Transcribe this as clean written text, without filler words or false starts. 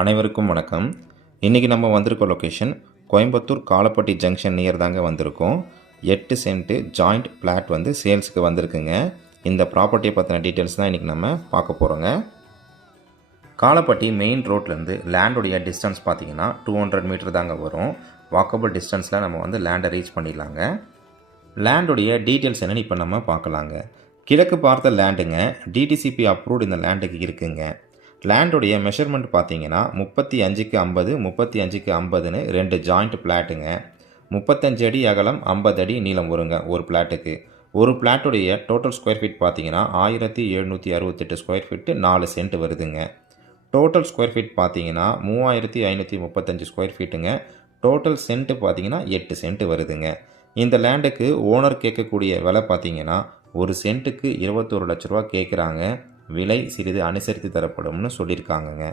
அனைவருக்கும் வணக்கம். இன்றைக்கி நம்ம வந்திருக்க location Coimbatore Kalapatti junction near தாங்க வந்திருக்கோம். 8 சென்ட்டு ஜாயிண்ட் பிளாட் வந்து சேல்ஸுக்கு வந்திருக்குங்க. இந்த ப்ராப்பர்ட்டியை பற்றின டீட்டெயில்ஸ் தான் இன்றைக்கி நம்ம பார்க்க போகிறோங்க. காலப்பட்டி மெயின் ரோட்லேருந்து லேண்டுடைய டிஸ்டன்ஸ் பார்த்திங்கன்னா 200 மீட்டர் தாங்க வரும். வாக்கபிள் டிஸ்டன்ஸில் நம்ம வந்து லேண்டை ரீச் பண்ணிடலாங்க. லேண்டுடைய டீட்டெயில்ஸ் என்னென்னு இப்போ நம்ம பார்க்கலாங்க. கிழக்கு பார்த்த லேண்டுங்க. டிடிசிபி அப்ரூவ்டு இந்த லேண்டுக்கு இருக்குங்க. லேண்டுடைய மெஷர்மெண்ட் பார்த்தீங்கன்னா 35க்கு 50 35க்கு 50ன்னு 2 ஜாயிண்ட் பிளாட்டுங்க. 35 அடி அகலம் 50 அடி நீளம் வருங்க ஒரு பிளாட்டுக்கு. ஒரு பிளாட்டுடைய டோட்டல் ஸ்கொயர் ஃபீட் பார்த்தீங்கன்னா 1768 ஸ்கொயர் ஃபீட்டு 4 சென்ட் வருதுங்க. டோட்டல் ஸ்கொயர் ஃபீட் பார்த்தீங்கன்னா 3535 ஸ்கொயர் ஃபீட்டுங்க. டோட்டல் சென்ட்டு பார்த்தீங்கன்னா 8 சென்ட் வருதுங்க. இந்த லேண்டுக்கு ஓனர் கேட்கக்கூடிய விலை பார்த்தீங்கன்னா ஒரு சென்ட்டுக்கு 21 லட்ச ரூபா கேட்குறாங்க. விலை சிறிது அனுசரித்து தரப்படும்னு சொல்லியிருக்காங்கங்க.